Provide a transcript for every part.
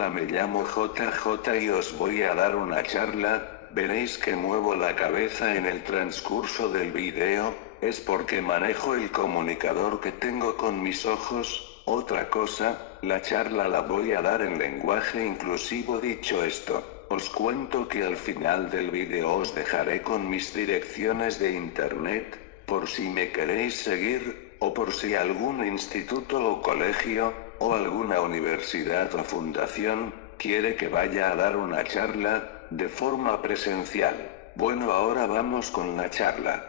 Hola, me llamo JJ y os voy a dar una charla. Veréis que muevo la cabeza en el transcurso del video, es porque manejo el comunicador que tengo con mis ojos. Otra cosa, la charla la voy a dar en lenguaje inclusivo. Dicho esto, os cuento que al final del video os dejaré con mis direcciones de internet, por si me queréis seguir, o por si algún instituto o colegio, o alguna universidad o fundación, quiere que vaya a dar una charla, de forma presencial. Bueno, ahora vamos con la charla.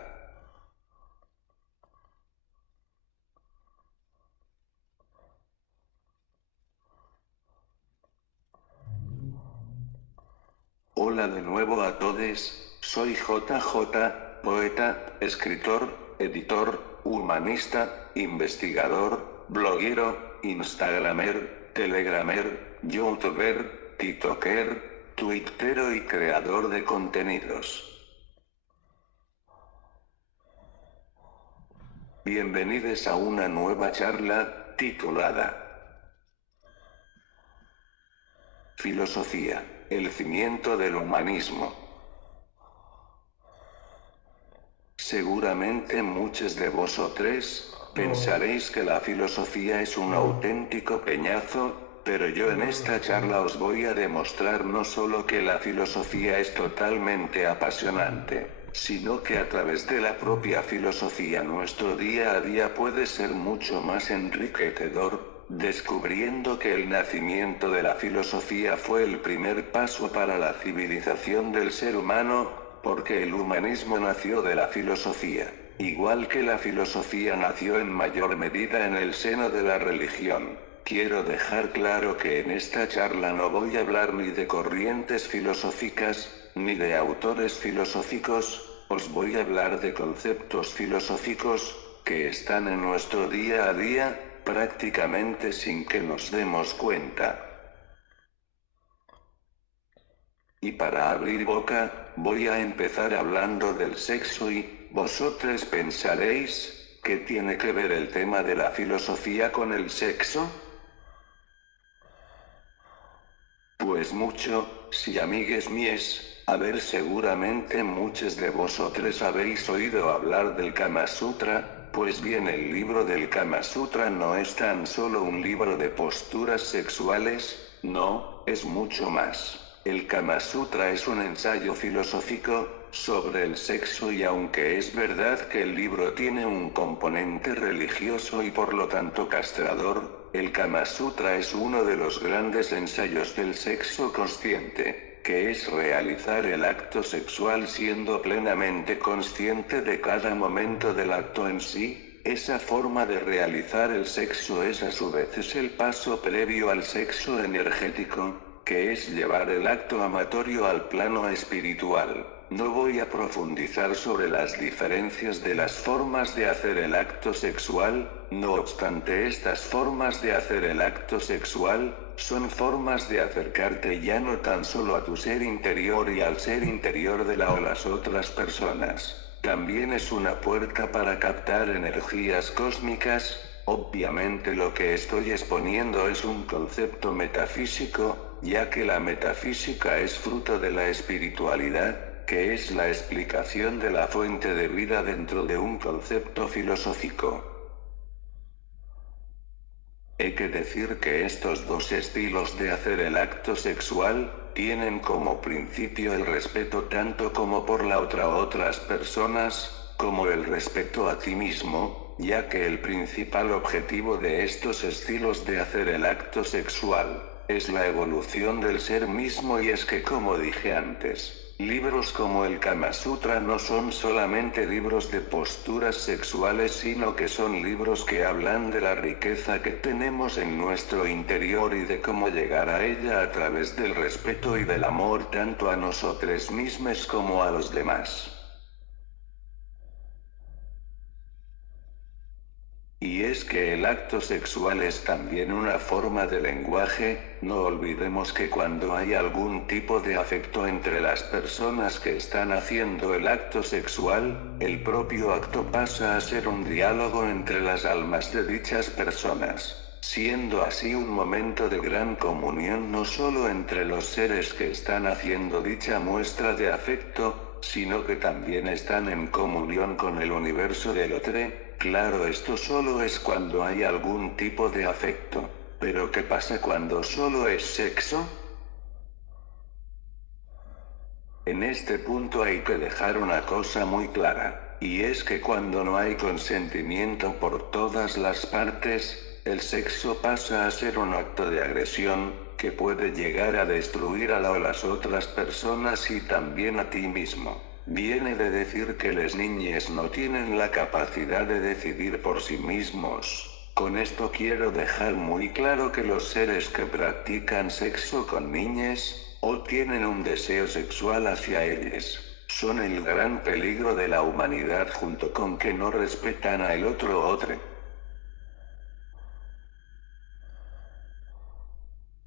Hola de nuevo a todos, soy JJ, poeta, escritor, editor, humanista, investigador, bloguero, instagramer, telegramer, youtuber, tiktoker, twittero y creador de contenidos. Bienvenidos a una nueva charla, titulada Filosofía, el cimiento del humanismo. Seguramente muchos de vosotros pensaréis que la filosofía es un auténtico peñazo, pero yo en esta charla os voy a demostrar no solo que la filosofía es totalmente apasionante, sino que a través de la propia filosofía nuestro día a día puede ser mucho más enriquecedor, descubriendo que el nacimiento de la filosofía fue el primer paso para la civilización del ser humano, porque el humanismo nació de la filosofía, igual que la filosofía nació en mayor medida en el seno de la religión. Quiero dejar claro que en esta charla no voy a hablar ni de corrientes filosóficas, ni de autores filosóficos, os voy a hablar de conceptos filosóficos, que están en nuestro día a día, prácticamente sin que nos demos cuenta. Y para abrir boca, voy a empezar hablando del sexo y, vosotros pensaréis, ¿qué tiene que ver el tema de la filosofía con el sexo? Pues mucho, si amigues míes, a ver, seguramente muchos de vosotros habéis oído hablar del Kama Sutra. Pues bien, el libro del Kama Sutra no es tan solo un libro de posturas sexuales, no, es mucho más. El Kama Sutra es un ensayo filosófico sobre el sexo, y aunque es verdad que el libro tiene un componente religioso y por lo tanto castrador, el Kama Sutra es uno de los grandes ensayos del sexo consciente, que es realizar el acto sexual siendo plenamente consciente de cada momento del acto en sí. Esa forma de realizar el sexo es a su vez el paso previo al sexo energético, que es llevar el acto amatorio al plano espiritual. No voy a profundizar sobre las diferencias de las formas de hacer el acto sexual, no obstante estas formas de hacer el acto sexual, son formas de acercarte ya no tan solo a tu ser interior y al ser interior de la o las otras personas, también es una puerta para captar energías cósmicas. Obviamente lo que estoy exponiendo es un concepto metafísico, ya que la metafísica es fruto de la espiritualidad, que es la explicación de la fuente de vida dentro de un concepto filosófico. Hay que decir que estos dos estilos de hacer el acto sexual, tienen como principio el respeto tanto como por la otra o otras personas, como el respeto a ti mismo, ya que el principal objetivo de estos estilos de hacer el acto sexual, es la evolución del ser mismo. Y es que, como dije antes, libros como el Kama Sutra no son solamente libros de posturas sexuales, sino que son libros que hablan de la riqueza que tenemos en nuestro interior y de cómo llegar a ella a través del respeto y del amor tanto a nosotros mismos como a los demás. Y es que el acto sexual es también una forma de lenguaje. No olvidemos que cuando hay algún tipo de afecto entre las personas que están haciendo el acto sexual, el propio acto pasa a ser un diálogo entre las almas de dichas personas. siendo así un momento de gran comunión no solo entre los seres que están haciendo dicha muestra de afecto, sino que también están en comunión con el universo del otro. Claro, esto solo es cuando hay algún tipo de afecto. Pero ¿qué pasa cuando solo es sexo? En este punto hay que dejar una cosa muy clara, y es que cuando no hay consentimiento por todas las partes, el sexo pasa a ser un acto de agresión, que puede llegar a destruir a la o las otras personas y también a ti mismo. Viene de decir que las niñas no tienen la capacidad de decidir por sí mismos. Con esto quiero dejar muy claro que los seres que practican sexo con niñas, o tienen un deseo sexual hacia ellas, son el gran peligro de la humanidad junto con que no respetan a el otro o otra.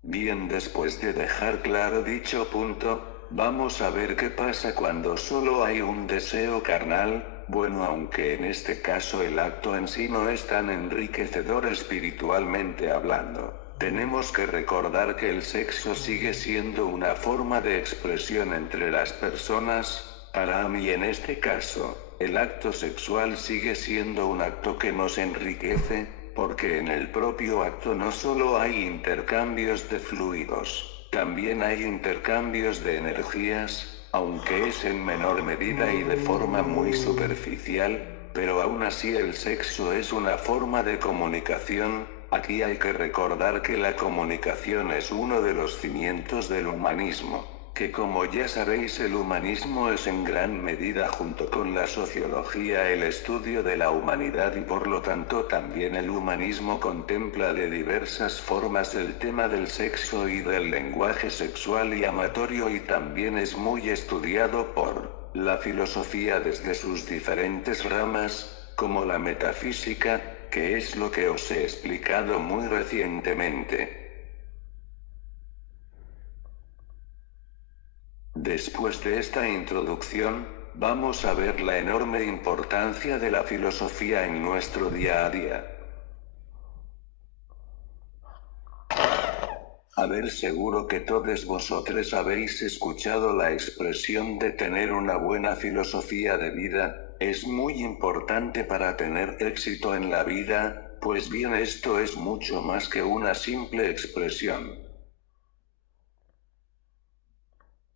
Bien, después de dejar claro dicho punto, vamos a ver qué pasa cuando solo hay un deseo carnal. Bueno, aunque en este caso el acto en sí no es tan enriquecedor espiritualmente hablando. Tenemos que recordar que el sexo sigue siendo una forma de expresión entre las personas. Para mí en este caso, el acto sexual sigue siendo un acto que nos enriquece, porque en el propio acto no solo hay intercambios de fluidos, también hay intercambios de energías, aunque es en menor medida y de forma muy superficial, pero aún así el sexo es una forma de comunicación. Aquí hay que recordar que la comunicación es uno de los cimientos del humanismo, que como ya sabéis el humanismo es en gran medida junto con la sociología el estudio de la humanidad y por lo tanto también el humanismo contempla de diversas formas el tema del sexo y del lenguaje sexual y amatorio y también es muy estudiado por la filosofía desde sus diferentes ramas, como la metafísica, que es lo que os he explicado muy recientemente. Después de esta introducción, vamos a ver la enorme importancia de la filosofía en nuestro día a día. A ver, seguro que todos vosotros habéis escuchado la expresión de tener una buena filosofía de vida. Es muy importante para tener éxito en la vida. Pues bien, esto es mucho más que una simple expresión.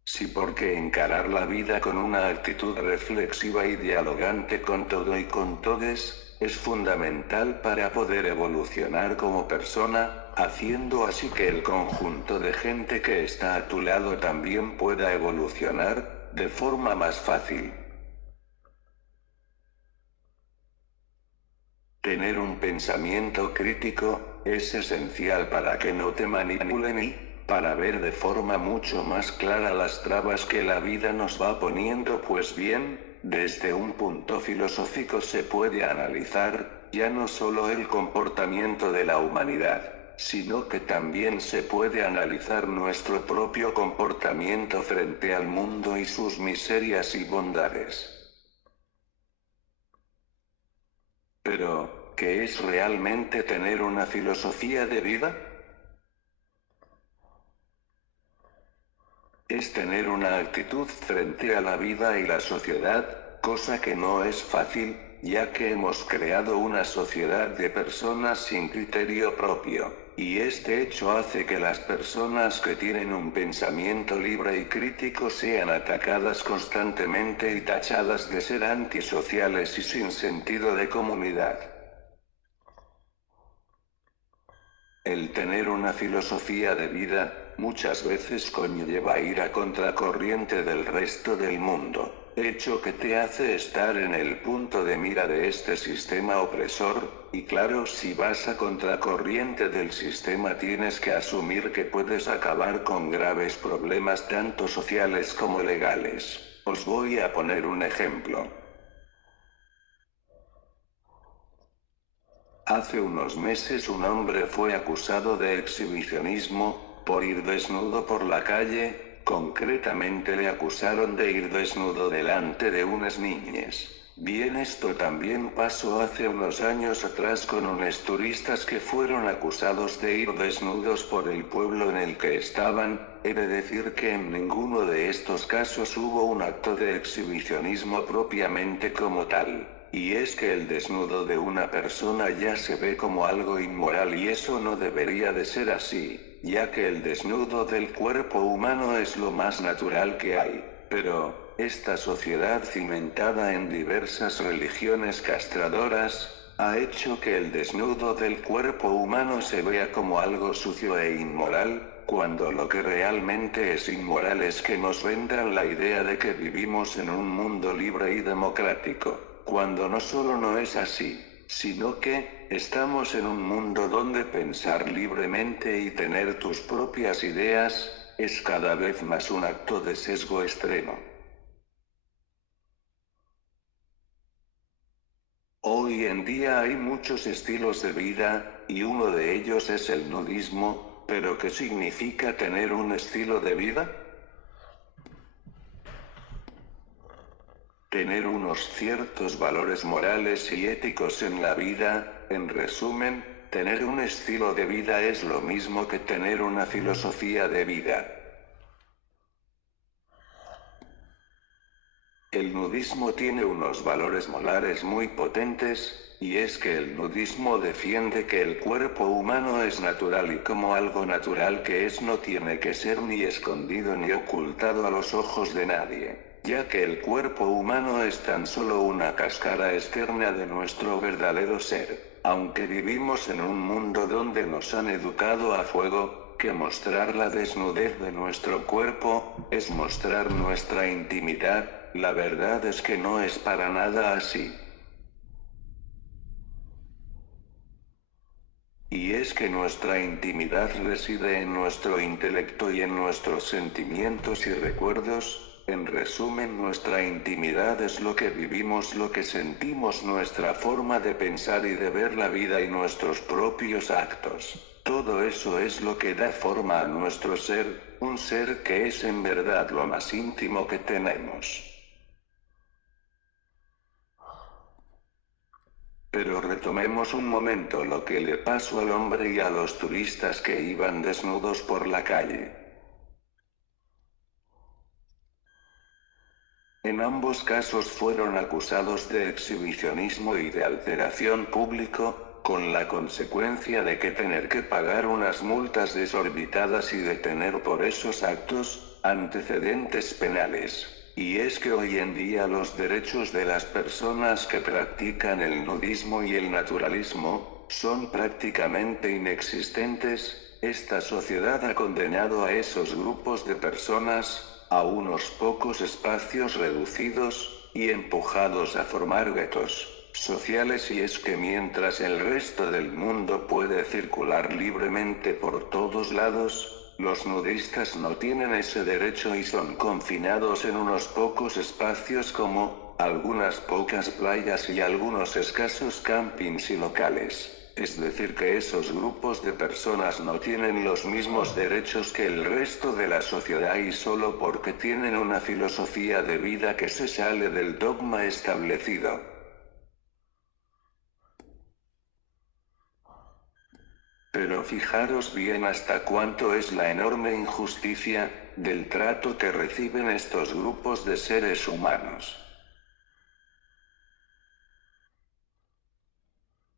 Sí, porque encarar la vida con una actitud reflexiva y dialogante con todo y con todes, es fundamental para poder evolucionar como persona, haciendo así que el conjunto de gente que está a tu lado también pueda evolucionar, de forma más fácil. Tener un pensamiento crítico, es esencial para que no te manipulen y, para ver de forma mucho más clara las trabas que la vida nos va poniendo. Pues bien, desde un punto filosófico se puede analizar, ya no solo el comportamiento de la humanidad, sino que también se puede analizar nuestro propio comportamiento frente al mundo y sus miserias y bondades. Pero, ¿qué es realmente tener una filosofía de vida? Es tener una actitud frente a la vida y la sociedad, cosa que no es fácil, ya que hemos creado una sociedad de personas sin criterio propio, y este hecho hace que las personas que tienen un pensamiento libre y crítico sean atacadas constantemente y tachadas de ser antisociales y sin sentido de comunidad. El tener una filosofía de vida, muchas veces conlleva ir a contracorriente del resto del mundo, hecho que te hace estar en el punto de mira de este sistema opresor, y claro, si vas a contracorriente del sistema tienes que asumir que puedes acabar con graves problemas tanto sociales como legales. Os voy a poner un ejemplo. Hace unos meses un hombre fue acusado de exhibicionismo, por ir desnudo por la calle, concretamente le acusaron de ir desnudo delante de unas niñas. Bien, esto también pasó hace unos años atrás con unos turistas que fueron acusados de ir desnudos por el pueblo en el que estaban. He de decir que en ninguno de estos casos hubo un acto de exhibicionismo propiamente como tal. Y es que el desnudo de una persona ya se ve como algo inmoral y eso no debería de ser así, ya que el desnudo del cuerpo humano es lo más natural que hay. Pero, esta sociedad cimentada en diversas religiones castradoras, ha hecho que el desnudo del cuerpo humano se vea como algo sucio e inmoral, cuando lo que realmente es inmoral es que nos vendan la idea de que vivimos en un mundo libre y democrático, cuando no solo no es así, sino que, estamos en un mundo donde pensar libremente y tener tus propias ideas, es cada vez más un acto de sesgo extremo. Hoy en día hay muchos estilos de vida, y uno de ellos es el nudismo, pero ¿qué significa tener un estilo de vida? Tener unos ciertos valores morales y éticos en la vida. En resumen, tener un estilo de vida es lo mismo que tener una filosofía de vida. El nudismo tiene unos valores morales muy potentes, y es que el nudismo defiende que el cuerpo humano es natural y como algo natural que es no tiene que ser ni escondido ni ocultado a los ojos de nadie, ya que el cuerpo humano es tan solo una cáscara externa de nuestro verdadero ser, aunque vivimos en un mundo donde nos han educado a fuego, que mostrar la desnudez de nuestro cuerpo, es mostrar nuestra intimidad. La verdad es que no es para nada así. Y es que nuestra intimidad reside en nuestro intelecto y en nuestros sentimientos y recuerdos. En resumen, nuestra intimidad es lo que vivimos, lo que sentimos, nuestra forma de pensar y de ver la vida y nuestros propios actos. Todo eso es lo que da forma a nuestro ser, un ser que es en verdad lo más íntimo que tenemos. Pero retomemos un momento lo que le pasó al hombre y a los turistas que iban desnudos por la calle. En ambos casos fueron acusados de exhibicionismo y de alteración público, con la consecuencia de que tener que pagar unas multas desorbitadas y de tener por esos actos, antecedentes penales. Y es que hoy en día los derechos de las personas que practican el nudismo y el naturalismo, son prácticamente inexistentes. Esta sociedad ha condenado a esos grupos de personas, a unos pocos espacios reducidos, y empujados a formar guetos sociales, y es que mientras el resto del mundo puede circular libremente por todos lados, los nudistas no tienen ese derecho y son confinados en unos pocos espacios como, algunas pocas playas y algunos escasos campings y locales. Es decir que esos grupos de personas no tienen los mismos derechos que el resto de la sociedad y solo porque tienen una filosofía de vida que se sale del dogma establecido. Pero fijaros bien hasta cuánto es la enorme injusticia del trato que reciben estos grupos de seres humanos.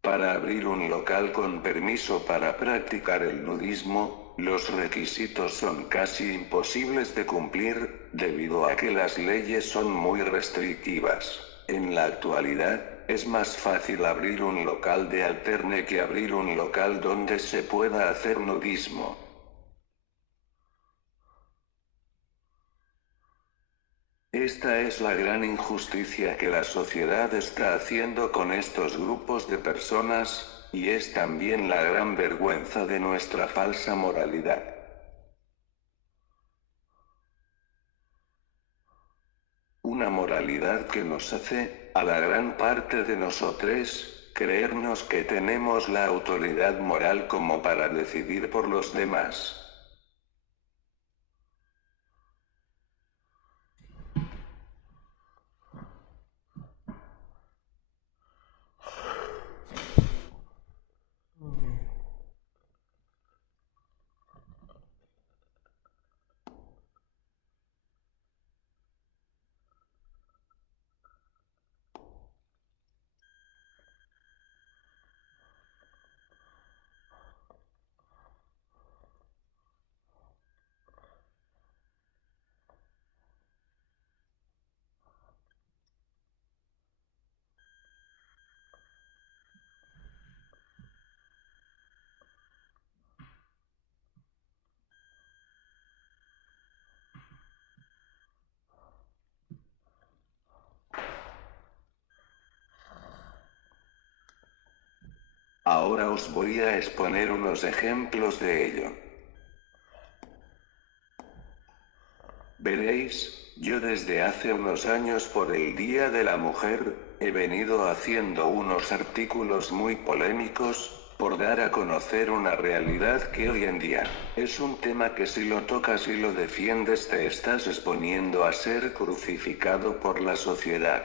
Para abrir un local con permiso para practicar el nudismo, los requisitos son casi imposibles de cumplir, debido a que las leyes son muy restrictivas. En la actualidad, es más fácil abrir un local de alterne que abrir un local donde se pueda hacer nudismo. Esta es la gran injusticia que la sociedad está haciendo con estos grupos de personas, y es también la gran vergüenza de nuestra falsa moralidad. Una moralidad que nos hace, a la gran parte de nosotros, creernos que tenemos la autoridad moral como para decidir por los demás. Ahora os voy a exponer unos ejemplos de ello. Veréis, yo desde hace unos años por el Día de la Mujer, he venido haciendo unos artículos muy polémicos, por dar a conocer una realidad que hoy en día es un tema que si lo tocas y lo defiendes te estás exponiendo a ser crucificado por la sociedad.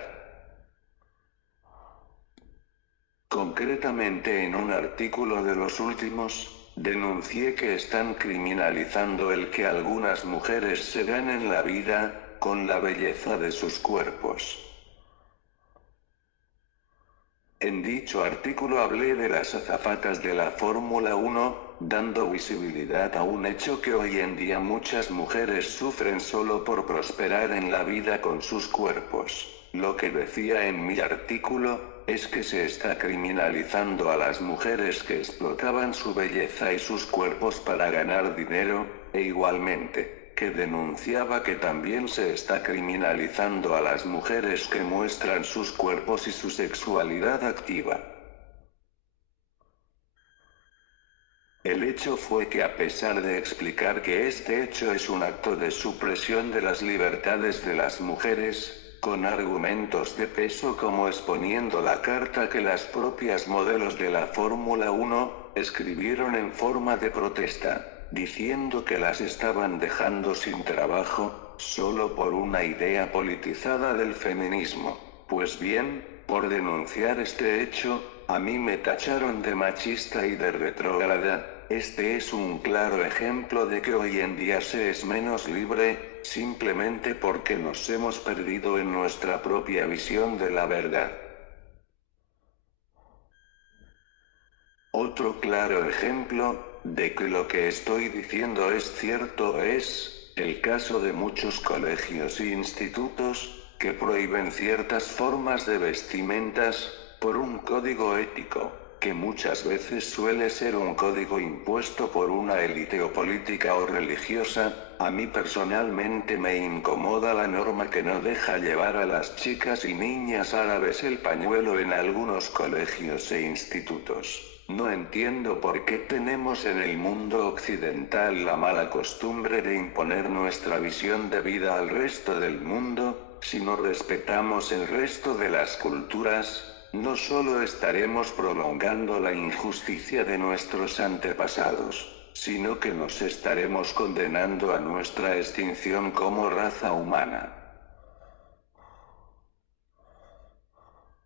Concretamente en un artículo de los últimos, denuncié que están criminalizando el que algunas mujeres se ganen la vida con la belleza de sus cuerpos. En dicho artículo hablé de las azafatas de la Fórmula 1, dando visibilidad a un hecho que hoy en día muchas mujeres sufren solo por prosperar en la vida con sus cuerpos. Lo que decía en mi artículo, es que se está criminalizando a las mujeres que explotaban su belleza y sus cuerpos para ganar dinero, e igualmente, que denunciaba que también se está criminalizando a las mujeres que muestran sus cuerpos y su sexualidad activa. El hecho fue que a pesar de explicar que este hecho es un acto de supresión de las libertades de las mujeres, con argumentos de peso como exponiendo la carta que las propias modelos de la Fórmula 1 escribieron en forma de protesta, diciendo que las estaban dejando sin trabajo, solo por una idea politizada del feminismo. Pues bien, por denunciar este hecho, a mí me tacharon de machista y de retrógrada. Este es un claro ejemplo de que hoy en día se es menos libre, simplemente porque nos hemos perdido en nuestra propia visión de la verdad. Otro claro ejemplo de que lo que estoy diciendo es cierto es el caso de muchos colegios e institutos que prohíben ciertas formas de vestimentas por un código ético, que muchas veces suele ser un código impuesto por una élite o política o religiosa. A mí personalmente me incomoda la norma que no deja llevar a las chicas y niñas árabes el pañuelo en algunos colegios e institutos. No entiendo por qué tenemos en el mundo occidental la mala costumbre de imponer nuestra visión de vida al resto del mundo. Si no respetamos el resto de las culturas, no solo estaremos prolongando la injusticia de nuestros antepasados, sino que nos estaremos condenando a nuestra extinción como raza humana.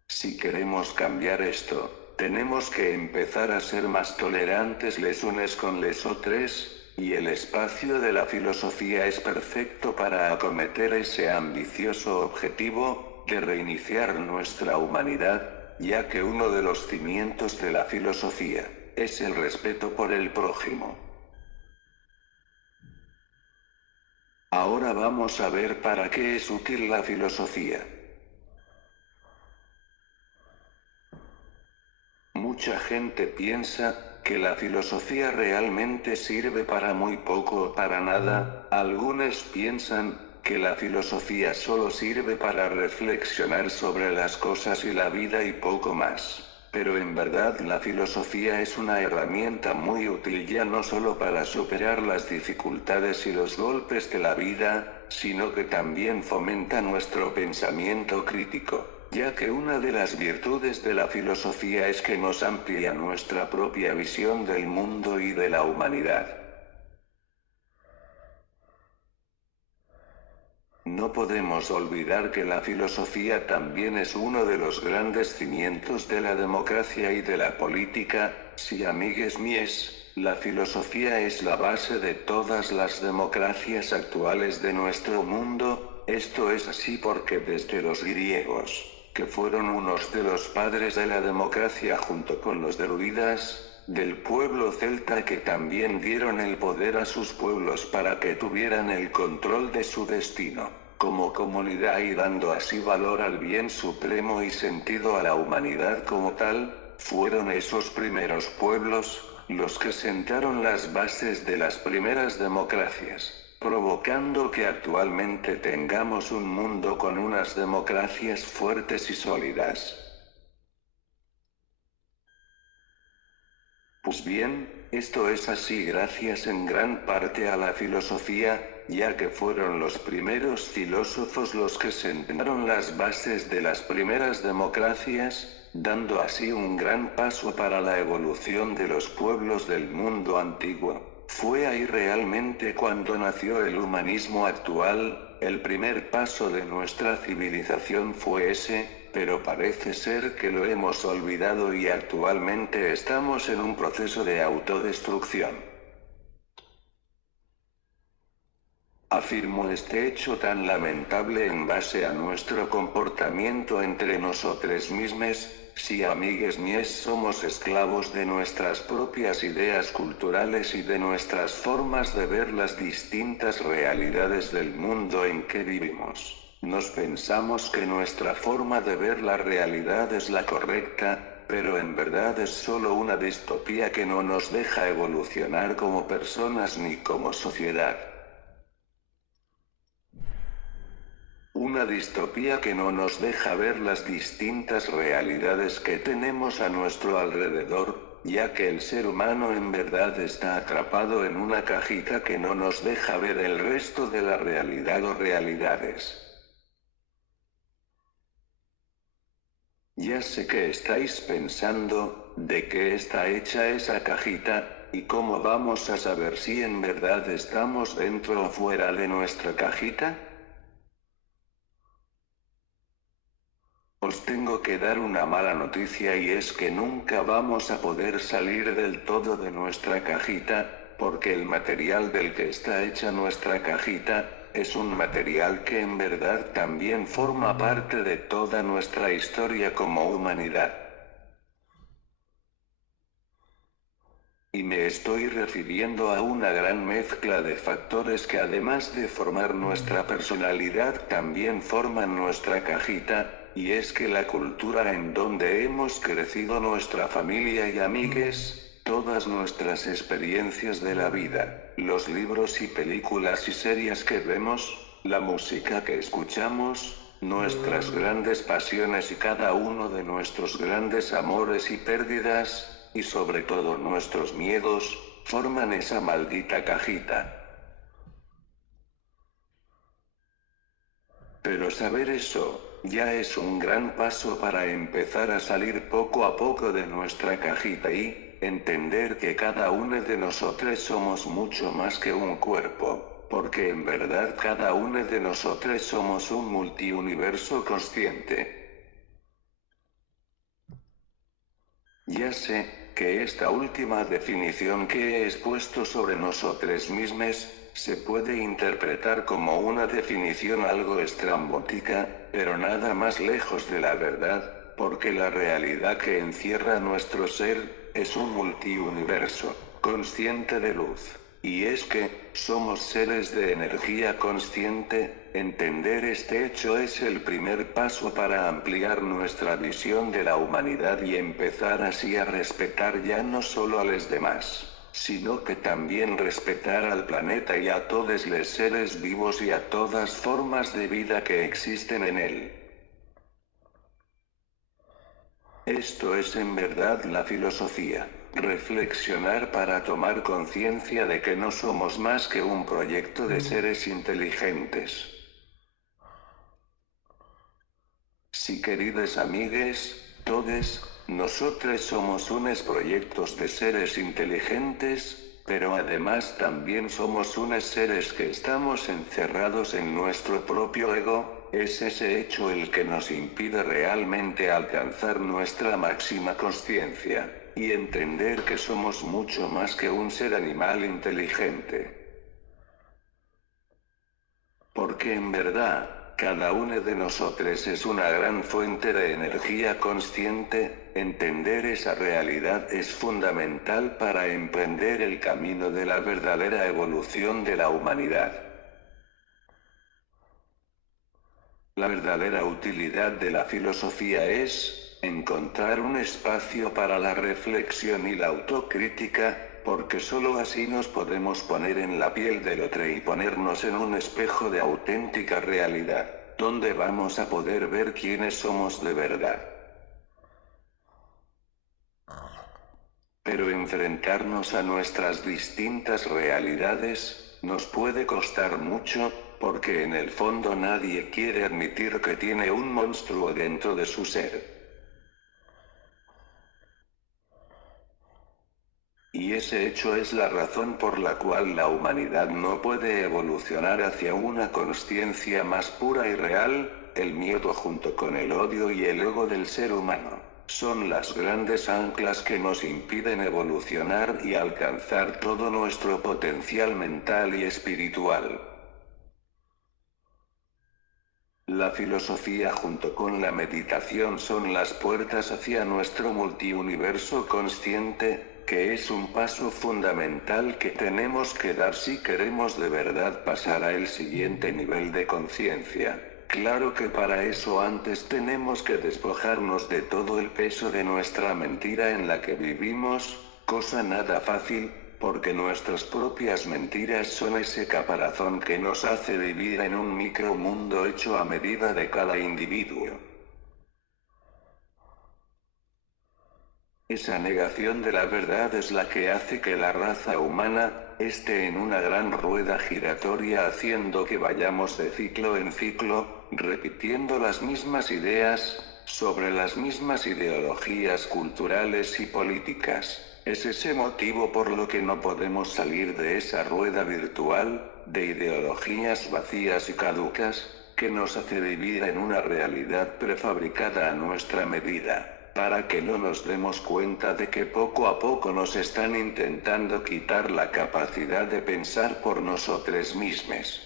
Si queremos cambiar esto, tenemos que empezar a ser más tolerantes les unes con les otres, y el espacio de la filosofía es perfecto para acometer ese ambicioso objetivo, de reiniciar nuestra humanidad, ya que uno de los cimientos de la filosofía es el respeto por el prójimo. Ahora vamos a ver para qué es útil la filosofía. Mucha gente piensa que la filosofía realmente sirve para muy poco o para nada. Algunos piensan que la filosofía solo sirve para reflexionar sobre las cosas y la vida y poco más. Pero en verdad la filosofía es una herramienta muy útil ya no solo para superar las dificultades y los golpes de la vida, sino que también fomenta nuestro pensamiento crítico, ya que una de las virtudes de la filosofía es que nos amplía nuestra propia visión del mundo y de la humanidad. No podemos olvidar que la filosofía también es uno de los grandes cimientos de la democracia y de la política. Sí, amigues míes, la filosofía es la base de todas las democracias actuales de nuestro mundo. Esto es así porque desde los griegos, que fueron unos de los padres de la democracia junto con los druidas, del pueblo celta que también dieron el poder a sus pueblos para que tuvieran el control de su destino, como comunidad y dando así valor al bien supremo y sentido a la humanidad como tal, fueron esos primeros pueblos, los que sentaron las bases de las primeras democracias, provocando que actualmente tengamos un mundo con unas democracias fuertes y sólidas. Pues bien, esto es así gracias en gran parte a la filosofía, ya que fueron los primeros filósofos los que sentaron las bases de las primeras democracias, dando así un gran paso para la evolución de los pueblos del mundo antiguo. Fue ahí realmente cuando nació el humanismo actual, el primer paso de nuestra civilización fue ese, pero parece ser que lo hemos olvidado y actualmente estamos en un proceso de autodestrucción. Afirmo este hecho tan lamentable en base a nuestro comportamiento entre nosotros mismos, si amigues míes somos esclavos de nuestras propias ideas culturales y de nuestras formas de ver las distintas realidades del mundo en que vivimos. Nos pensamos que nuestra forma de ver la realidad es la correcta, pero en verdad es solo una distopía que no nos deja evolucionar como personas ni como sociedad. Una distopía que no nos deja ver las distintas realidades que tenemos a nuestro alrededor, ya que el ser humano en verdad está atrapado en una cajita que no nos deja ver el resto de la realidad o realidades. Ya sé que estáis pensando, ¿de qué está hecha esa cajita? ¿Y cómo vamos a saber si en verdad estamos dentro o fuera de nuestra cajita? Os tengo que dar una mala noticia y es que nunca vamos a poder salir del todo de nuestra cajita, porque el material del que está hecha nuestra cajita, es un material que en verdad también forma parte de toda nuestra historia como humanidad. Y me estoy refiriendo a una gran mezcla de factores que además de formar nuestra personalidad también forman nuestra cajita, y es que la cultura en donde hemos crecido, nuestra familia y amigues, todas nuestras experiencias de la vida, los libros y películas y series que vemos, la música que escuchamos, nuestras grandes pasiones y cada uno de nuestros grandes amores y pérdidas, y sobre todo nuestros miedos, forman esa maldita cajita. Pero saber eso, ya es un gran paso para empezar a salir poco a poco de nuestra cajita y entender que cada uno de nosotros somos mucho más que un cuerpo, porque en verdad cada uno de nosotros somos un multiuniverso consciente. Ya sé, que esta última definición que he expuesto sobre nosotros mismos, se puede interpretar como una definición algo estrambótica, pero nada más lejos de la verdad, porque la realidad que encierra nuestro ser, es un multiuniverso, consciente de luz. Y es que, somos seres de energía consciente, entender este hecho es el primer paso para ampliar nuestra visión de la humanidad y empezar así a respetar ya no solo a los demás, sino que también respetar al planeta y a todos los seres vivos y a todas formas de vida que existen en él. Esto es en verdad la filosofía. Reflexionar para tomar conciencia de que no somos más que un proyecto de seres inteligentes. Sí, queridos amigues, todes, nosotros somos unos proyectos de seres inteligentes, pero además también somos unos seres que estamos encerrados en nuestro propio ego. Es ese hecho el que nos impide realmente alcanzar nuestra máxima consciencia, y entender que somos mucho más que un ser animal inteligente. Porque en verdad, cada uno de nosotros es una gran fuente de energía consciente, entender esa realidad es fundamental para emprender el camino de la verdadera evolución de la humanidad. La verdadera utilidad de la filosofía es encontrar un espacio para la reflexión y la autocrítica, porque sólo así nos podemos poner en la piel del otro y ponernos en un espejo de auténtica realidad, donde vamos a poder ver quiénes somos de verdad. Pero enfrentarnos a nuestras distintas realidades nos puede costar mucho, porque en el fondo nadie quiere admitir que tiene un monstruo dentro de su ser. Y ese hecho es la razón por la cual la humanidad no puede evolucionar hacia una consciencia más pura y real. El miedo junto con el odio y el ego del ser humano son las grandes anclas que nos impiden evolucionar y alcanzar todo nuestro potencial mental y espiritual. La filosofía junto con la meditación son las puertas hacia nuestro multiuniverso consciente, que es un paso fundamental que tenemos que dar si queremos de verdad pasar a el siguiente nivel de conciencia. Claro que para eso antes tenemos que despojarnos de todo el peso de nuestra mentira en la que vivimos, cosa nada fácil, porque nuestras propias mentiras son ese caparazón que nos hace vivir en un micromundo hecho a medida de cada individuo. Esa negación de la verdad es la que hace que la raza humana esté en una gran rueda giratoria haciendo que vayamos de ciclo en ciclo, repitiendo las mismas ideas, sobre las mismas ideologías culturales y políticas. Es ese motivo por lo que no podemos salir de esa rueda virtual, de ideologías vacías y caducas, que nos hace vivir en una realidad prefabricada a nuestra medida, para que no nos demos cuenta de que poco a poco nos están intentando quitar la capacidad de pensar por nosotros mismos.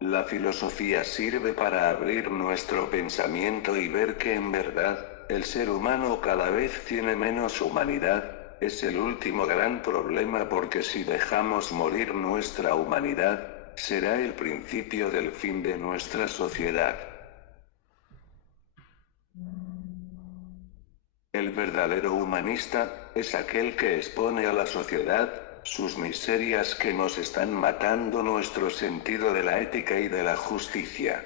La filosofía sirve para abrir nuestro pensamiento y ver que en verdad, el ser humano cada vez tiene menos humanidad. Es el último gran problema porque si dejamos morir nuestra humanidad, será el principio del fin de nuestra sociedad. El verdadero humanista es aquel que expone a la sociedad sus miserias que nos están matando nuestro sentido de la ética y de la justicia.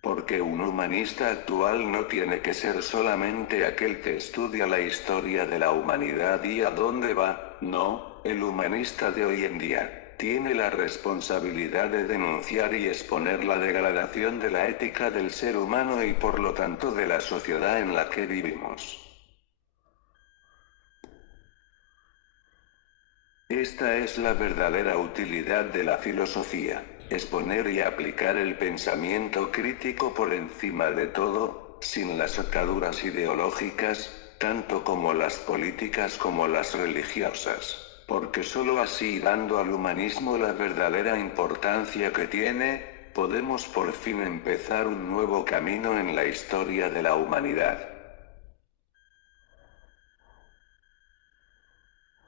Porque un humanista actual no tiene que ser solamente aquel que estudia la historia de la humanidad y a dónde va, no, el humanista de hoy en día tiene la responsabilidad de denunciar y exponer la degradación de la ética del ser humano y por lo tanto de la sociedad en la que vivimos. Esta es la verdadera utilidad de la filosofía, exponer y aplicar el pensamiento crítico por encima de todo, sin las ataduras ideológicas, tanto como las políticas como las religiosas, porque sólo así dando al humanismo la verdadera importancia que tiene, podemos por fin empezar un nuevo camino en la historia de la humanidad.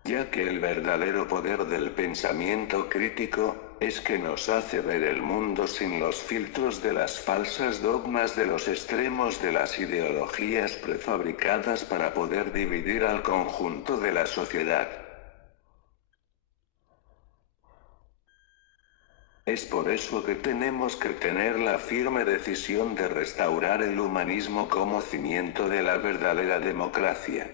Ya que el verdadero poder del pensamiento crítico es que nos hace ver el mundo sin los filtros de las falsas dogmas de los extremos de las ideologías prefabricadas para poder dividir al conjunto de la sociedad. Es por eso que tenemos que tener la firme decisión de restaurar el humanismo como cimiento de la verdadera democracia.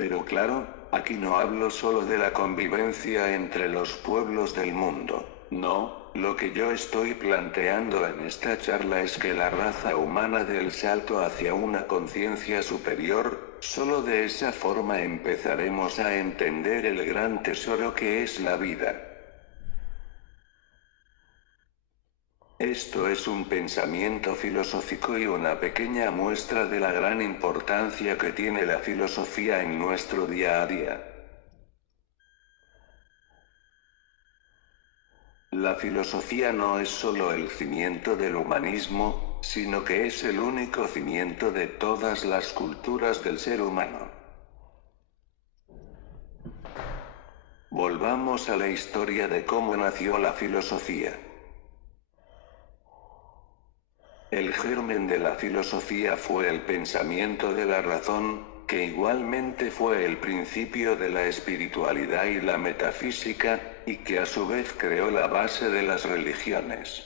Pero claro, aquí no hablo solo de la convivencia entre los pueblos del mundo. No, lo que yo estoy planteando en esta charla es que la raza humana dé el salto hacia una conciencia superior, solo de esa forma empezaremos a entender el gran tesoro que es la vida. Esto es un pensamiento filosófico y una pequeña muestra de la gran importancia que tiene la filosofía en nuestro día a día. La filosofía no es solo el cimiento del humanismo, sino que es el único cimiento de todas las culturas del ser humano. Volvamos a la historia de cómo nació la filosofía. El germen de la filosofía fue el pensamiento de la razón, que igualmente fue el principio de la espiritualidad y la metafísica, y que a su vez creó la base de las religiones.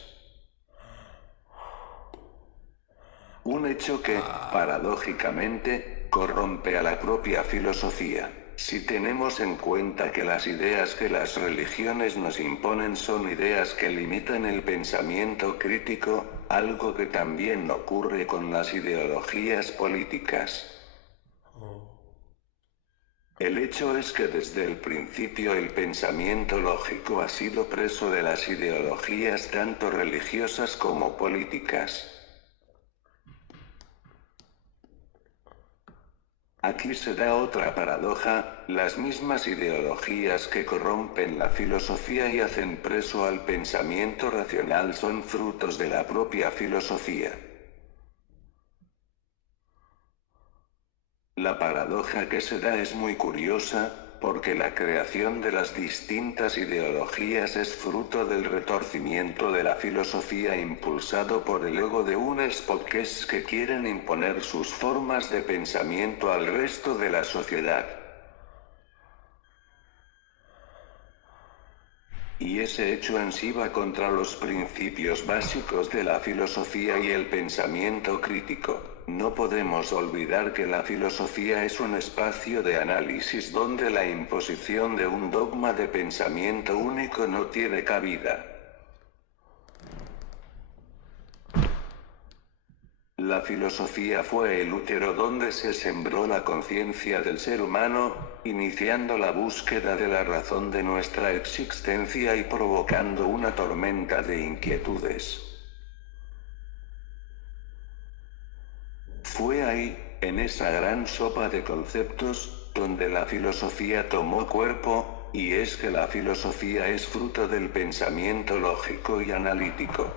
Un hecho que, paradójicamente, corrompe a la propia filosofía. Si tenemos en cuenta que las ideas que las religiones nos imponen son ideas que limitan el pensamiento crítico, algo que también ocurre con las ideologías políticas. El hecho es que desde el principio el pensamiento lógico ha sido preso de las ideologías tanto religiosas como políticas. Aquí se da otra paradoja, las mismas ideologías que corrompen la filosofía y hacen preso al pensamiento racional son frutos de la propia filosofía. La paradoja que se da es muy curiosa, porque la creación de las distintas ideologías es fruto del retorcimiento de la filosofía impulsado por el ego de unos pocos que quieren imponer sus formas de pensamiento al resto de la sociedad. Y ese hecho en sí va contra los principios básicos de la filosofía y el pensamiento crítico. No podemos olvidar que la filosofía es un espacio de análisis donde la imposición de un dogma de pensamiento único no tiene cabida. La filosofía fue el útero donde se sembró la conciencia del ser humano, iniciando la búsqueda de la razón de nuestra existencia y provocando una tormenta de inquietudes. Fue ahí, en esa gran sopa de conceptos, donde la filosofía tomó cuerpo, y es que la filosofía es fruto del pensamiento lógico y analítico.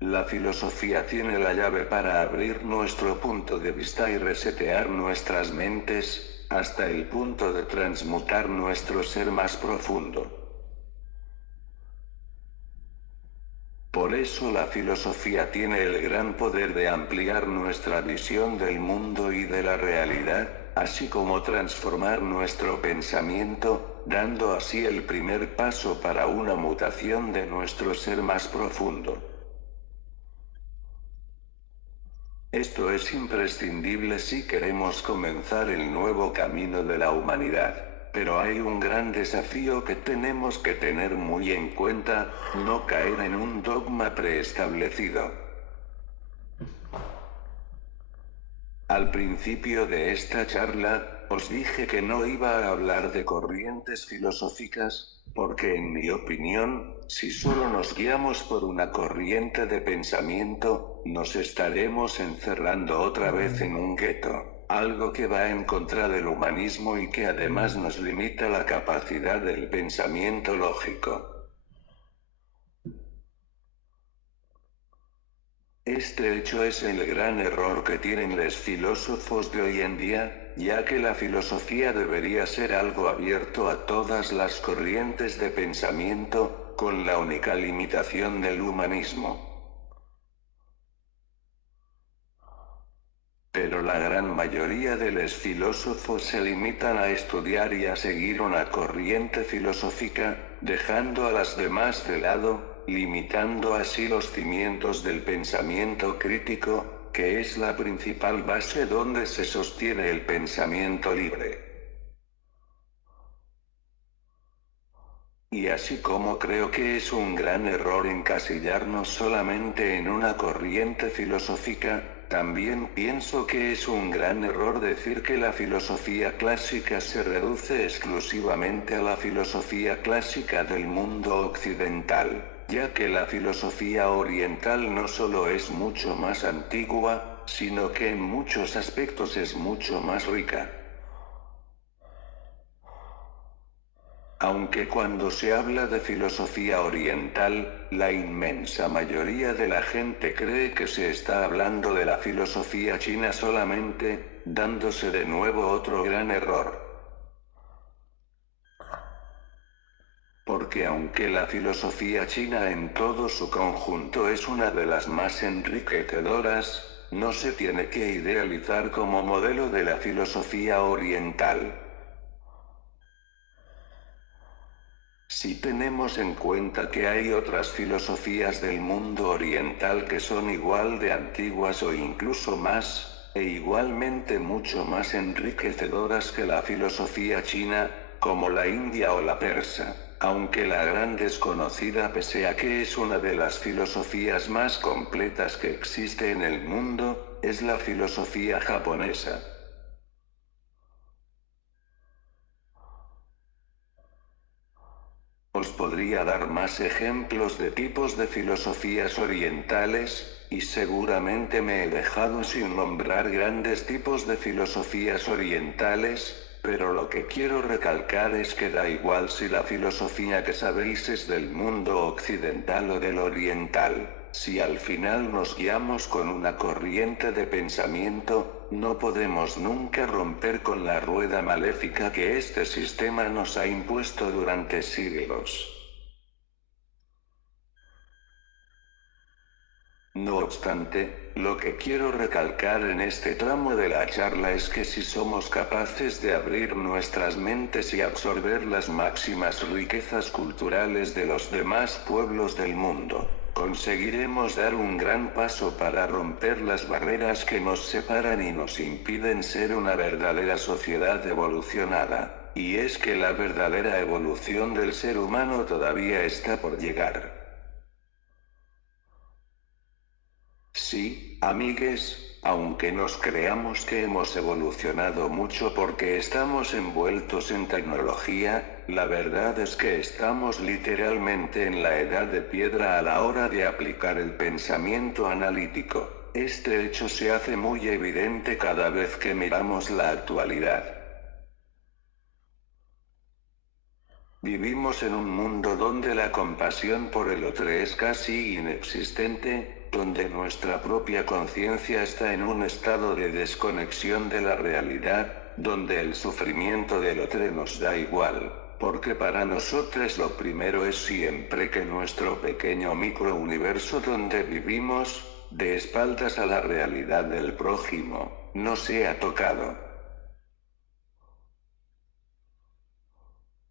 La filosofía tiene la llave para abrir nuestro punto de vista y resetear nuestras mentes, hasta el punto de transmutar nuestro ser más profundo. Por eso la filosofía tiene el gran poder de ampliar nuestra visión del mundo y de la realidad, así como transformar nuestro pensamiento, dando así el primer paso para una mutación de nuestro ser más profundo. Esto es imprescindible si queremos comenzar el nuevo camino de la humanidad. Pero hay un gran desafío que tenemos que tener muy en cuenta, no caer en un dogma preestablecido. Al principio de esta charla, os dije que no iba a hablar de corrientes filosóficas, porque en mi opinión, si solo nos guiamos por una corriente de pensamiento, nos estaremos encerrando otra vez en un gueto, algo que va en contra del humanismo y que además nos limita la capacidad del pensamiento lógico. Este hecho es el gran error que tienen los filósofos de hoy en día, ya que la filosofía debería ser algo abierto a todas las corrientes de pensamiento, con la única limitación del humanismo. Pero la gran mayoría de los filósofos se limitan a estudiar y a seguir una corriente filosófica, dejando a las demás de lado, limitando así los cimientos del pensamiento crítico, que es la principal base donde se sostiene el pensamiento libre. Y así como creo que es un gran error encasillarnos solamente en una corriente filosófica, también pienso que es un gran error decir que la filosofía clásica se reduce exclusivamente a la filosofía clásica del mundo occidental, ya que la filosofía oriental no solo es mucho más antigua, sino que en muchos aspectos es mucho más rica. Aunque cuando se habla de filosofía oriental, la inmensa mayoría de la gente cree que se está hablando de la filosofía china solamente, dándose de nuevo otro gran error. Porque aunque la filosofía china en todo su conjunto es una de las más enriquecedoras, no se tiene que idealizar como modelo de la filosofía oriental. Si tenemos en cuenta que hay otras filosofías del mundo oriental que son igual de antiguas o incluso más, e igualmente mucho más enriquecedoras que la filosofía china, como la india o la persa, aunque la gran desconocida pese a que es una de las filosofías más completas que existe en el mundo, es la filosofía japonesa. Os podría dar más ejemplos de tipos de filosofías orientales, y seguramente me he dejado sin nombrar grandes tipos de filosofías orientales, pero lo que quiero recalcar es que da igual si la filosofía que sabéis es del mundo occidental o del oriental. Si al final nos guiamos con una corriente de pensamiento, no podemos nunca romper con la rueda maléfica que este sistema nos ha impuesto durante siglos. No obstante, lo que quiero recalcar en este tramo de la charla es que si somos capaces de abrir nuestras mentes y absorber las máximas riquezas culturales de los demás pueblos del mundo, conseguiremos dar un gran paso para romper las barreras que nos separan y nos impiden ser una verdadera sociedad evolucionada. Y es que la verdadera evolución del ser humano todavía está por llegar. Sí, amigues, aunque nos creamos que hemos evolucionado mucho porque estamos envueltos en tecnología, la verdad es que estamos literalmente en la edad de piedra a la hora de aplicar el pensamiento analítico. Este hecho se hace muy evidente cada vez que miramos la actualidad. Vivimos en un mundo donde la compasión por el otro es casi inexistente, donde nuestra propia conciencia está en un estado de desconexión de la realidad, donde el sufrimiento del otro nos da igual, porque para nosotros lo primero es siempre que nuestro pequeño microuniverso donde vivimos, de espaldas a la realidad del prójimo, no sea tocado.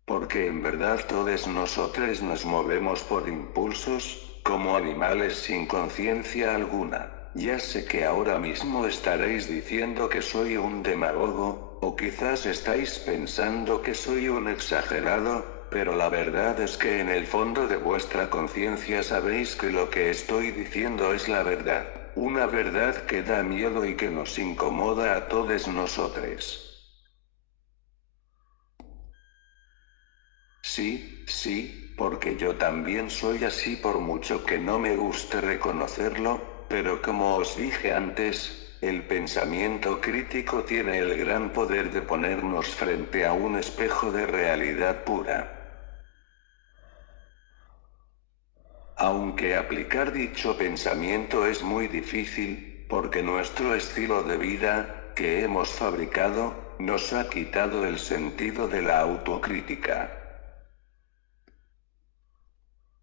Porque en verdad todos nosotros nos movemos por impulsos, como animales sin conciencia alguna. Ya sé que ahora mismo estaréis diciendo que soy un demagogo, o quizás estáis pensando que soy un exagerado, pero la verdad es que en el fondo de vuestra conciencia sabéis que lo que estoy diciendo es la verdad. Una verdad que da miedo y que nos incomoda a todos nosotros. Sí, sí, porque yo también soy así por mucho que no me guste reconocerlo, pero como os dije antes, el pensamiento crítico tiene el gran poder de ponernos frente a un espejo de realidad pura. Aunque aplicar dicho pensamiento es muy difícil, porque nuestro estilo de vida, que hemos fabricado, nos ha quitado el sentido de la autocrítica.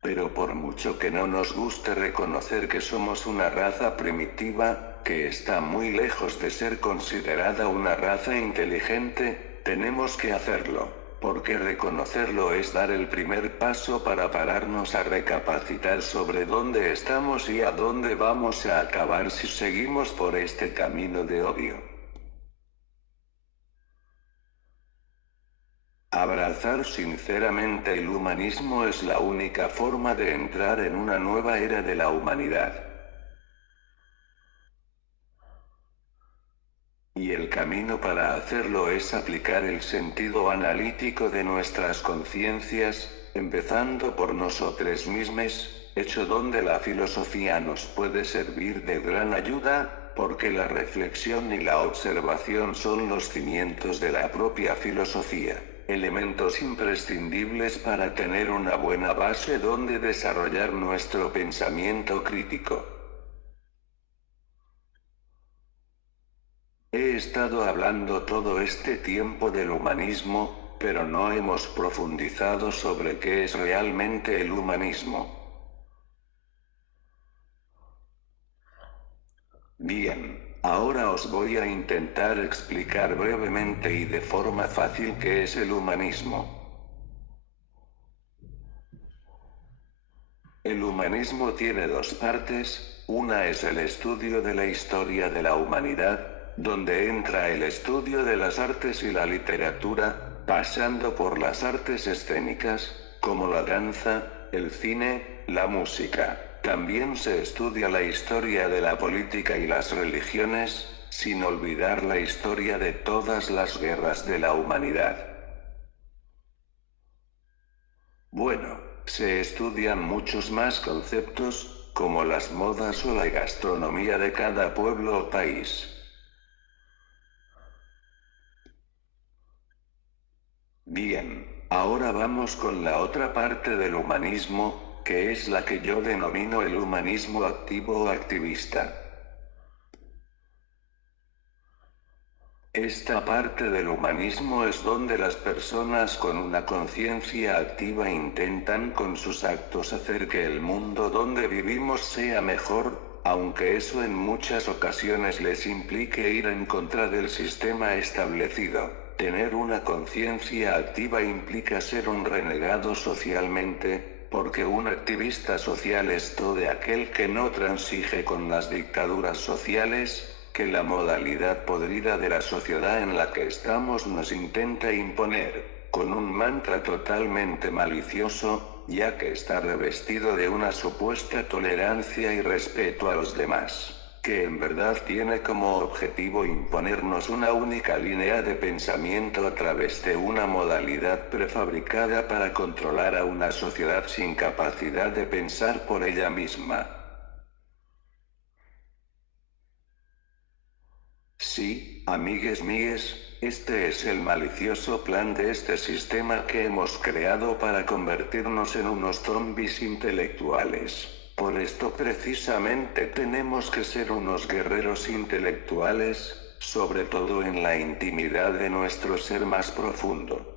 Pero por mucho que no nos guste reconocer que somos una raza primitiva, que está muy lejos de ser considerada una raza inteligente, tenemos que hacerlo, porque reconocerlo es dar el primer paso para pararnos a recapacitar sobre dónde estamos y a dónde vamos a acabar si seguimos por este camino de odio. Abrazar sinceramente el humanismo es la única forma de entrar en una nueva era de la humanidad. Y el camino para hacerlo es aplicar el sentido analítico de nuestras conciencias, empezando por nosotros mismos, hecho donde la filosofía nos puede servir de gran ayuda, porque la reflexión y la observación son los cimientos de la propia filosofía, elementos imprescindibles para tener una buena base donde desarrollar nuestro pensamiento crítico. He estado hablando todo este tiempo del humanismo, pero no hemos profundizado sobre qué es realmente el humanismo. Bien, ahora os voy a intentar explicar brevemente y de forma fácil qué es el humanismo. El humanismo tiene dos partes, una es el estudio de la historia de la humanidad, donde entra el estudio de las artes y la literatura, pasando por las artes escénicas, como la danza, el cine, la música. También se estudia la historia de la política y las religiones, sin olvidar la historia de todas las guerras de la humanidad. Bueno, se estudian muchos más conceptos, como las modas o la gastronomía de cada pueblo o país. Bien, ahora vamos con la otra parte del humanismo, que es la que yo denomino el humanismo activo o activista. Esta parte del humanismo es donde las personas con una conciencia activa intentan con sus actos hacer que el mundo donde vivimos sea mejor, aunque eso en muchas ocasiones les implique ir en contra del sistema establecido. Tener una conciencia activa implica ser un renegado socialmente, porque un activista social es todo aquel que no transige con las dictaduras sociales, que la modalidad podrida de la sociedad en la que estamos nos intenta imponer, con un mantra totalmente malicioso, ya que está revestido de una supuesta tolerancia y respeto a los demás, que en verdad tiene como objetivo imponernos una única línea de pensamiento a través de una modalidad prefabricada para controlar a una sociedad sin capacidad de pensar por ella misma. Sí, amigues míes, este es el malicioso plan de este sistema que hemos creado para convertirnos en unos zombis intelectuales. Por esto precisamente tenemos que ser unos guerreros intelectuales, sobre todo en la intimidad de nuestro ser más profundo.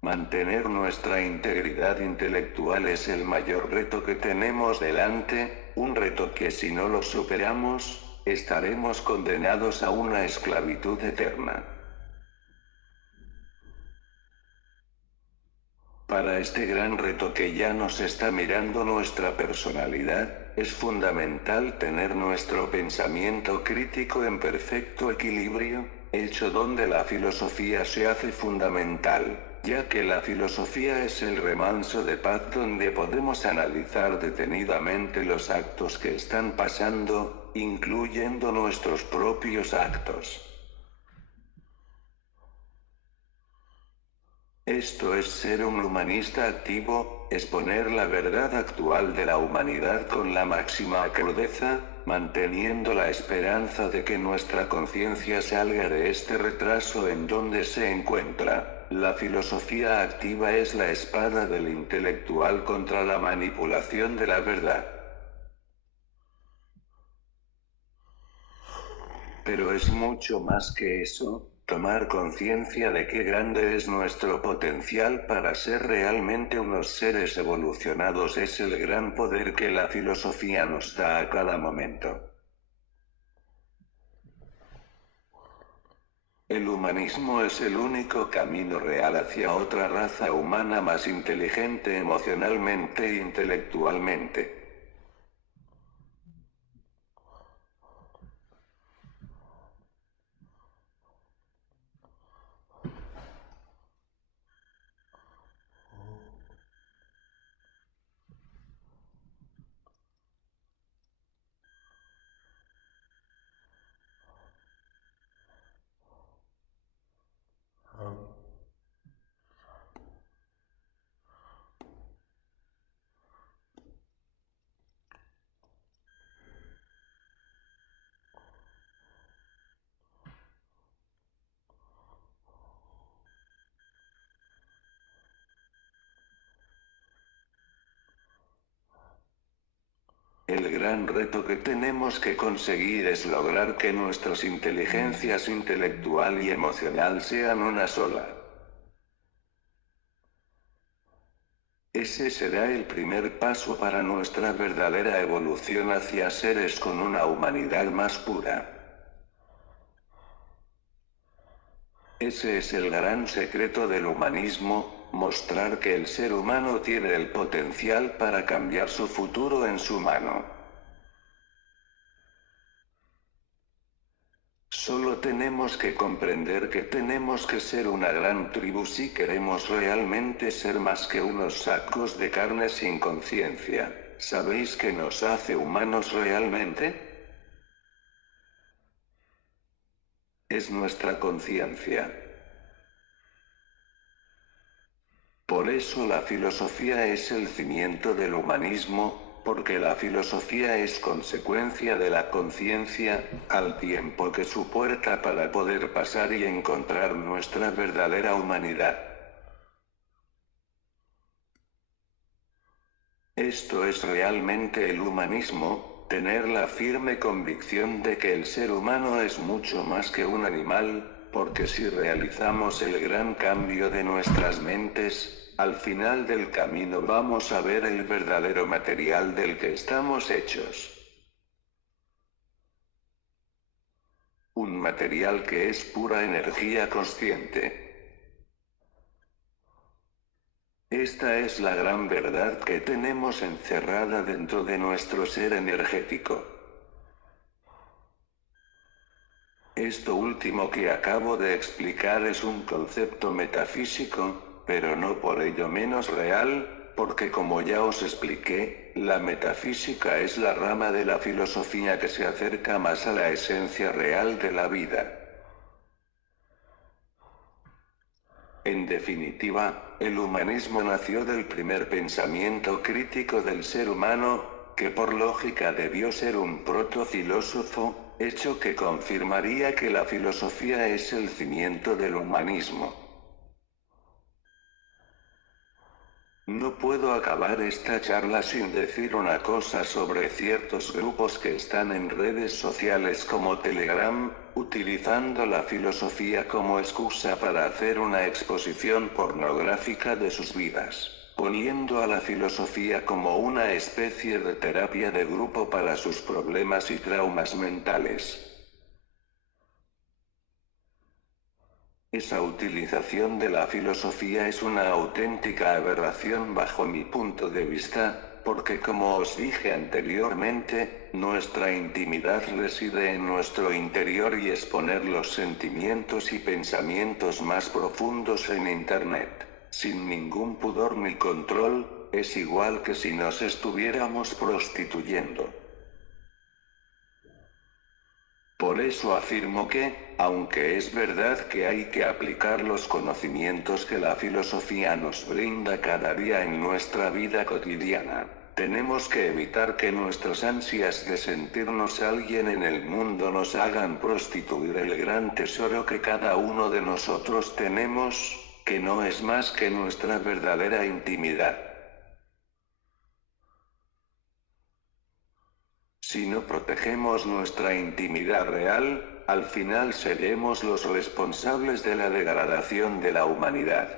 Mantener nuestra integridad intelectual es el mayor reto que tenemos delante, un reto que si no lo superamos, estaremos condenados a una esclavitud eterna. Para este gran reto que ya nos está mirando nuestra personalidad, es fundamental tener nuestro pensamiento crítico en perfecto equilibrio, hecho donde la filosofía se hace fundamental, ya que la filosofía es el remanso de paz donde podemos analizar detenidamente los actos que están pasando, incluyendo nuestros propios actos. Esto es ser un humanista activo, exponer la verdad actual de la humanidad con la máxima crudeza, manteniendo la esperanza de que nuestra conciencia salga de este retraso en donde se encuentra. La filosofía activa es la espada del intelectual contra la manipulación de la verdad. Pero es mucho más que eso, tomar conciencia de qué grande es nuestro potencial para ser realmente unos seres evolucionados es el gran poder que la filosofía nos da a cada momento. El humanismo es el único camino real hacia otra raza humana más inteligente emocionalmente e intelectualmente. El gran reto que tenemos que conseguir es lograr que nuestras inteligencias intelectual y emocional sean una sola. Ese será el primer paso para nuestra verdadera evolución hacia seres con una humanidad más pura. Ese es el gran secreto del humanismo, mostrar que el ser humano tiene el potencial para cambiar su futuro en su mano. Solo tenemos que comprender que tenemos que ser una gran tribu si queremos realmente ser más que unos sacos de carne sin conciencia. ¿Sabéis qué nos hace humanos realmente? Es nuestra conciencia. Por eso la filosofía es el cimiento del humanismo, porque la filosofía es consecuencia de la conciencia, al tiempo que su puerta para poder pasar y encontrar nuestra verdadera humanidad. Esto es realmente el humanismo, tener la firme convicción de que el ser humano es mucho más que un animal, porque si realizamos el gran cambio de nuestras mentes, al final del camino vamos a ver el verdadero material del que estamos hechos. Un material que es pura energía consciente. Esta es la gran verdad que tenemos encerrada dentro de nuestro ser energético. Esto último que acabo de explicar es un concepto metafísico, pero no por ello menos real, porque como ya os expliqué, la metafísica es la rama de la filosofía que se acerca más a la esencia real de la vida. En definitiva, el humanismo nació del primer pensamiento crítico del ser humano, que por lógica debió ser un protofilósofo, hecho que confirmaría que la filosofía es el cimiento del humanismo. No puedo acabar esta charla sin decir una cosa sobre ciertos grupos que están en redes sociales como Telegram, utilizando la filosofía como excusa para hacer una exposición pornográfica de sus vidas, poniendo a la filosofía como una especie de terapia de grupo para sus problemas y traumas mentales. Esa utilización de la filosofía es una auténtica aberración bajo mi punto de vista, porque como os dije anteriormente, nuestra intimidad reside en nuestro interior y exponer los sentimientos y pensamientos más profundos en Internet, sin ningún pudor ni control, es igual que si nos estuviéramos prostituyendo. Por eso afirmo que, aunque es verdad que hay que aplicar los conocimientos que la filosofía nos brinda cada día en nuestra vida cotidiana, tenemos que evitar que nuestras ansias de sentirnos alguien en el mundo nos hagan prostituir el gran tesoro que cada uno de nosotros tenemos, que no es más que nuestra verdadera intimidad. Si no protegemos nuestra intimidad real, al final seremos los responsables de la degradación de la humanidad.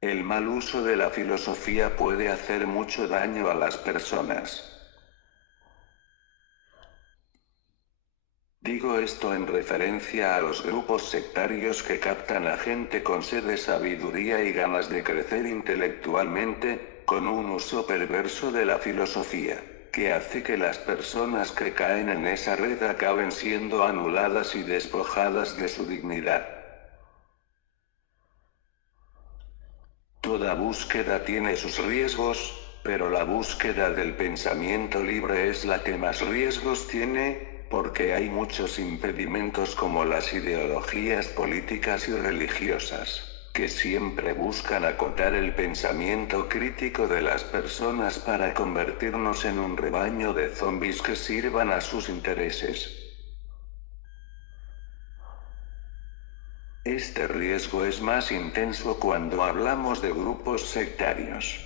El mal uso de la filosofía puede hacer mucho daño a las personas. Digo esto en referencia a los grupos sectarios que captan a gente con sed de sabiduría y ganas de crecer intelectualmente, con un uso perverso de la filosofía, que hace que las personas que caen en esa red acaben siendo anuladas y despojadas de su dignidad. Toda búsqueda tiene sus riesgos, pero la búsqueda del pensamiento libre es la que más riesgos tiene, porque hay muchos impedimentos como las ideologías políticas y religiosas, que siempre buscan acotar el pensamiento crítico de las personas para convertirnos en un rebaño de zombis que sirvan a sus intereses. Este riesgo es más intenso cuando hablamos de grupos sectarios.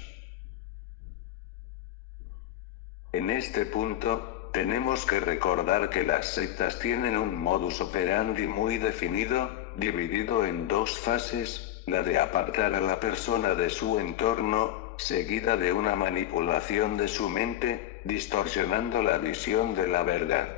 En este punto, tenemos que recordar que las sectas tienen un modus operandi muy definido, dividido en dos fases, la de apartar a la persona de su entorno, seguida de una manipulación de su mente, distorsionando la visión de la verdad.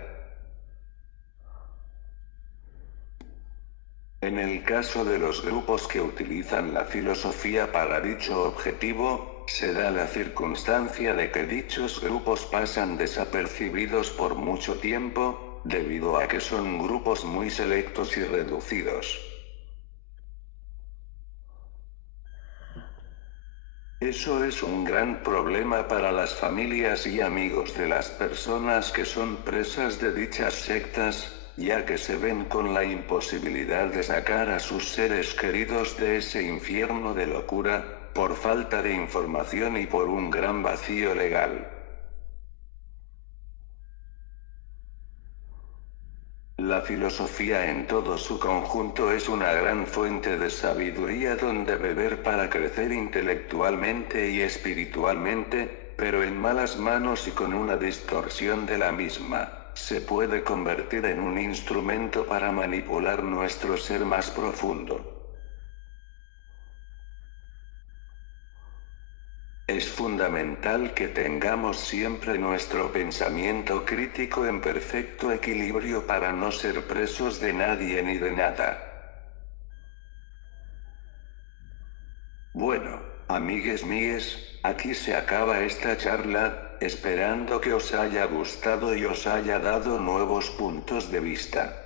En el caso de los grupos que utilizan la filosofía para dicho objetivo, se da la circunstancia de que dichos grupos pasan desapercibidos por mucho tiempo, debido a que son grupos muy selectos y reducidos. Eso es un gran problema para las familias y amigos de las personas que son presas de dichas sectas, ya que se ven con la imposibilidad de sacar a sus seres queridos de ese infierno de locura, por falta de información y por un gran vacío legal. La filosofía en todo su conjunto es una gran fuente de sabiduría donde beber para crecer intelectualmente y espiritualmente, pero en malas manos y con una distorsión de la misma, se puede convertir en un instrumento para manipular nuestro ser más profundo. Es fundamental que tengamos siempre nuestro pensamiento crítico en perfecto equilibrio para no ser presos de nadie ni de nada. Bueno, amigues míes, aquí se acaba esta charla, esperando que os haya gustado y os haya dado nuevos puntos de vista.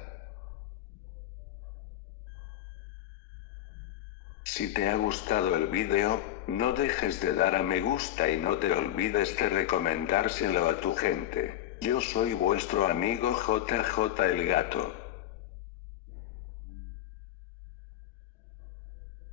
Si te ha gustado el vídeo, no dejes de dar a me gusta y no te olvides de recomendárselo a tu gente. Yo soy vuestro amigo JJ el Gato.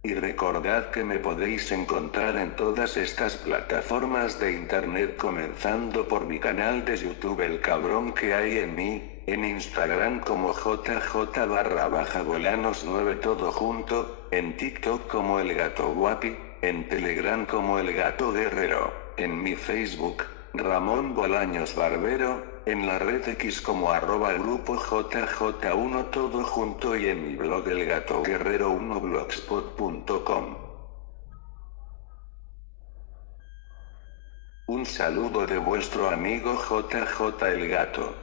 Y recordad que me podéis encontrar en todas estas plataformas de internet comenzando por mi canal de YouTube El Cabrón que hay en mí, en Instagram como JJ_Bolanos9 todo junto, en TikTok como El Gato Guapi, en Telegram como El Gato Guerrero, en mi Facebook, Ramón Bolaños Barbero, en la red X como @grupo JJ1 todo junto y en mi blog elgatoguerrero1blogspot.com. Un saludo de vuestro amigo JJ el Gato.